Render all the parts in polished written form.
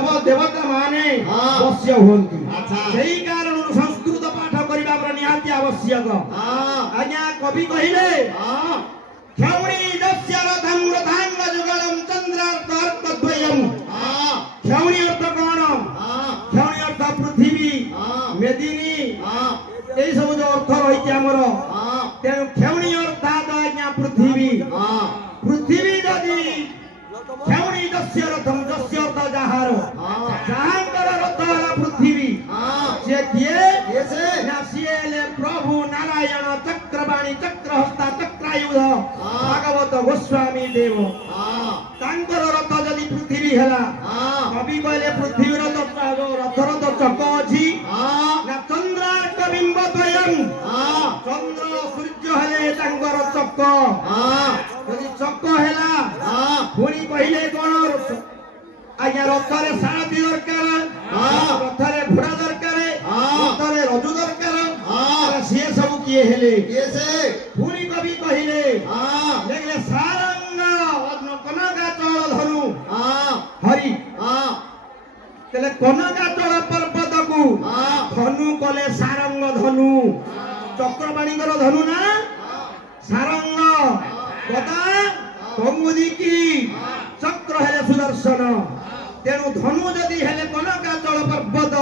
देव देवता माने अवश्य होंती सही कारण संस्कृत पाठ करिबा पर निहाती आवश्यक आज्ञा कवि कहिले क्षौणी दस्य रथं रथांग जुगलम चंद्रार्कद्वयम क्षौणी अर्थ कोन क्षौणी अर्थ पृथ्वी मेदिनी এই সব যে অর্থ রয়েছে আমার তেমন ক্ষেমণী অর্থাৎ আজ্ঞা পৃথিবী পৃথিবী যদি ক্ষেমণী দস্য রথম দস্য অর্থ যাহার যাহাঙ্কর রথ হলা পৃথিবী সে কিয়ে না সিয়ে হেলে প্রভু নারায়ণ চক্রবাণী চক্রহস্তা চক্রায়ুধ ভাগবত গোস্বামী দেব তাঙ্কর রথ যদি পৃথিবী হেলা কবি কইলে পৃথিবীর রথর তো চক ଅଛି না চন্দ্রার্ক বিম্ব দ্বয়ম চন্দ্র সূর্য হেলে তাঙ্কর চক যদি চক হেলা পুনি কইলে কোন আজ্ঞা রথরে সারথি দরকার রথরে ঘোড়া দরকার রথরে রজু দরকার সে সব কিয়ে হেলে পুনি কবি কহিলে দেখলে সারঙ্গ কনকা চল ধনু হরি তেলে কনকা চল পর্বতকু ধনু কলে সারঙ্গ ধনু চক্রবাণীଙ୍କର ধনু না সারঙ্গ গদা কঙ্গুদিকি চক্র হেলে সুদর্শন তেণু ধনু যদি হেলে কনকা চল পর্বত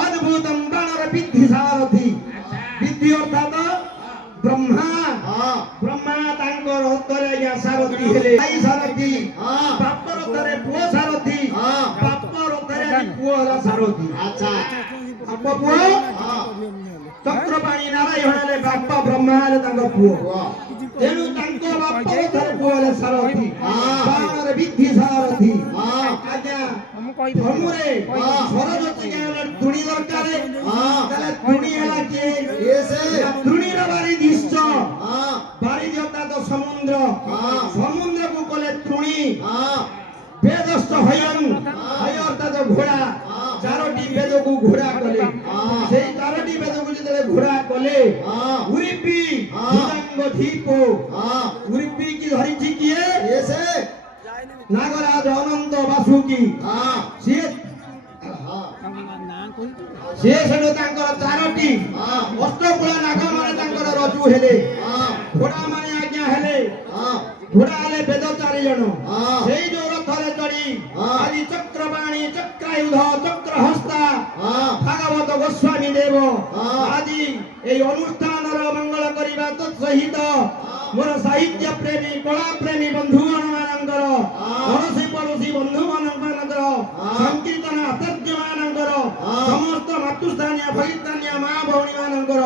অদ্ভুতম বাণর বিদ্ধি সারথি বিদ্ধি অর্থাৎ ব্রহ্মা ব্রহ্মা তাঙ্কর অন্তরে আজ্ঞା ସାରଥି ହେଲେ ଭାଇ ସାରଥି ବାପ ରଥରେ ପୁଅ ସାରଥି ବାପ ରଥରେ ପୁଅ ହେଲା ସାରଥି ବାପ ପୁଅ ଚକ୍ରପାଣି ନାରାୟଣ ହେଲେ ବାପ ବ୍ରହ୍ମା ହେଲେ ତାଙ୍କ ପୁଅ ତେଣୁ ତାଙ୍କ ବାପ ରଥରେ ପୁଅ ହେଲେ ସାରଥି ବାଣରେ ବିଦ୍ଧି ସାରଥି ଆଜ୍ଞା ଧନୁରେ ସରସ୍ୱତୀ ହେଲେ ତୁଣି ଦରକାର ତାହେଲେ ତୁଣି ହେଲା କିଏ ତୁଣିର ବାରି ନିଶ୍ଚ বাড়ি দেবতা তো সমুদ্র সমুদ্রକୁ কলে ত্রুণী বেদস্থ হয়ন হয় অর্থাৎ ঘোড়া চারটি বেদକୁ ঘোড়া কলে সেই চারটি বেদକୁ যেতে ঘোড়া কলে উরিপি ভুজঙ্গ ঠিক উরিপি কি ধরিছি কিয়ে নাগরাজ অনন্ত বাসুকি সে সেটা তাঙ্কর চারটি অষ্টকুলা নাগ মানে তাঙ্কর রজু হেলে ঘোড়া মানে আজ্ঞা হেলে ঘোড়া হেলে বেদ চারি জন সেই যে রথরে চড়ি আদি চক্রবাণী চক্রায়ুধ চক্রহস্তা ভাগবত গোস্বামী দেব আদি এই অনুষ্ঠানর মঙ্গল করিবা তৎসহিত মোর সাহিত্য প্রেমী কলা প্রেমী বন্ধুগণ মানଙ୍କର পড়োশী পড়োশী বন্ধু ମାନଙ୍କର ସଂକୀର୍ତ୍ତନ ଆଚାର୍ଯ୍ୟ ମାନଙ୍କର ସମସ୍ତ ମାତୃସ୍ଥାନୀୟ ଭଗିସ୍ଥାନୀୟ ମା ଭଉଣୀ ମାନଙ୍କର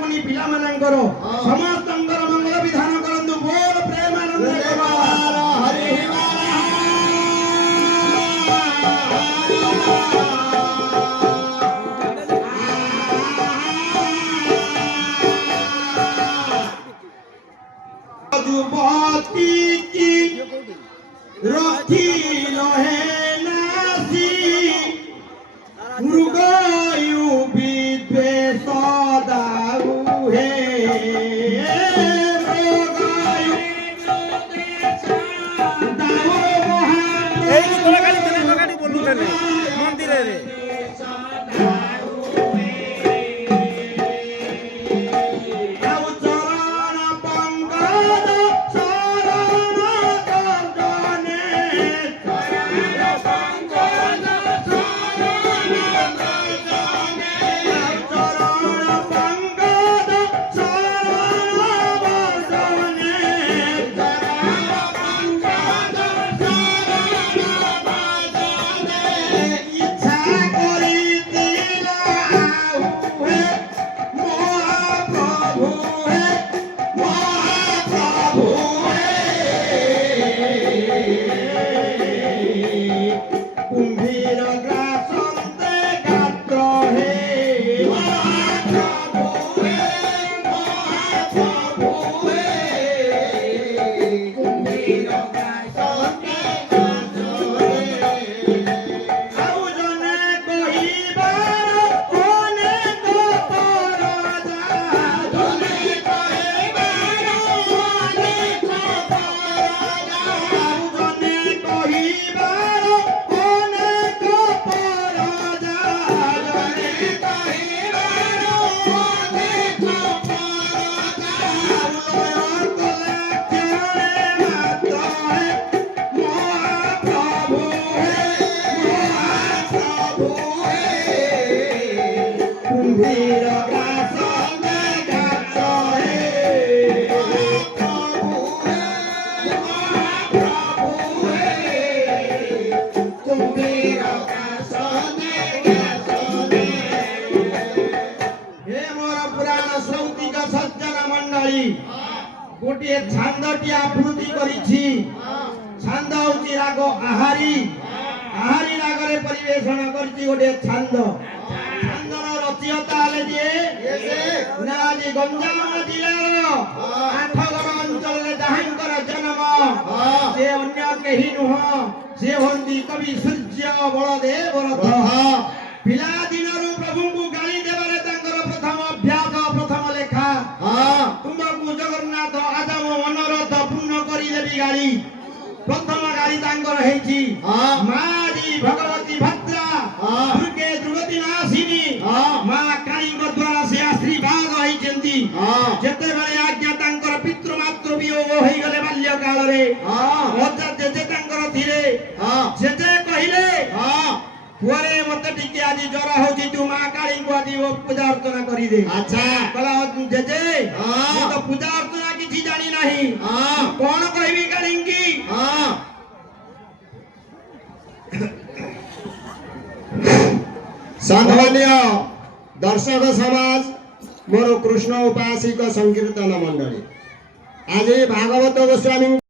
କୁନି ପିଲା ମାନଙ୍କର ସମସ୍ତଙ୍କର ମଙ୍ଗଳ ବିଧାନ କରନ୍ତୁ ବୋଲ ପ୍ରେମାନନ୍ଦ ହରି যুবতী কি রথিল হে নাসি মৃগয়ু বিদ্বেষ দাউ হে গোটে ଛାନ୍ଦଟି ଆବୃତ୍ତି କରିଛି। ଛାନ୍ଦ ହଉଛି ରାଗ ଆହାରି। ଆହାରି ରାଗରେ ପରିବେଷଣ କରିଛି ଗୋଟେ ଛାନ୍ଦ। ଛାନ୍ଦର ରଚୟିତା ହେଲେ ଯିଏ ନା ଆଜି ଗଞ୍ଜାମ ଜିଲ୍ଲାର ଆଠଗଡ଼ ଅଞ୍ଚଳରେ ଯାହାଙ୍କର ଜନ୍ମ ସେ ଅନ୍ୟ କେହି ନୁହଁ, ସେ ହୁଅନ୍ତି କବି ସୂର୍ଯ୍ୟ ବଳଦେବ ରଥ। ପିଲାଦିନରୁ ପ୍ରଭୁଙ୍କୁ ଗାଳି ଦେବାରେ ତାଙ୍କର ପ୍ରଥମ ଅଭ୍ୟାସ, ପ୍ରଥମ ଲେଖା ତୁମକୁ ଜଗନ୍ନାଥ ଆଦମ ମନୋରଥ ପୂର୍ଣ୍ଣ କରିଦେବି ଗାଳି। ପ୍ରଥମ ଗାଳି ତାଙ୍କର ହେଇଛି ମାଜି ଭଗବତୀ ଭଦ୍ରା ଦୁର୍ଗେ ଦୁର୍ଗତି ନାଶିନୀ ମା କାଳୀଙ୍କ ଦ୍ୱାରା ସେ ଆଶୀର୍ବାଦ ହେଇଛନ୍ତି। ଯେତେବେଳେ ଆଜ୍ଞା ତାଙ୍କର ପିତୃମାତୃ ବିୟୋଗ ହେଇଗଲେ ବାଲ୍ୟ କାଳରେ ଅଜା ଜେଜେ ତାଙ୍କର ଥିଲେ। ଜେଜେ କହିଲେ ପୁଅରେ ମତେ ଟିକେ ଆଜି ଜ୍ୱର ହଉଛି, ତୁ ମା କାଳୀଙ୍କୁ ଆଜି ପୂଜା ଅର୍ଚ୍ଚନା କରିଦେ। କହିଲା ଜେଜେ ମୁଁ ତ ପୂଜା ଅର୍ଚ୍ଚନା କିଛି ଜାଣି ନାହିଁ, କଣ କହିବି କାଳୀଙ୍କି? सम्मानीय दर्शक समाज, मोर कृष्ण उपासिक संकीर्तन मंडली आज भागवत गोस्वामी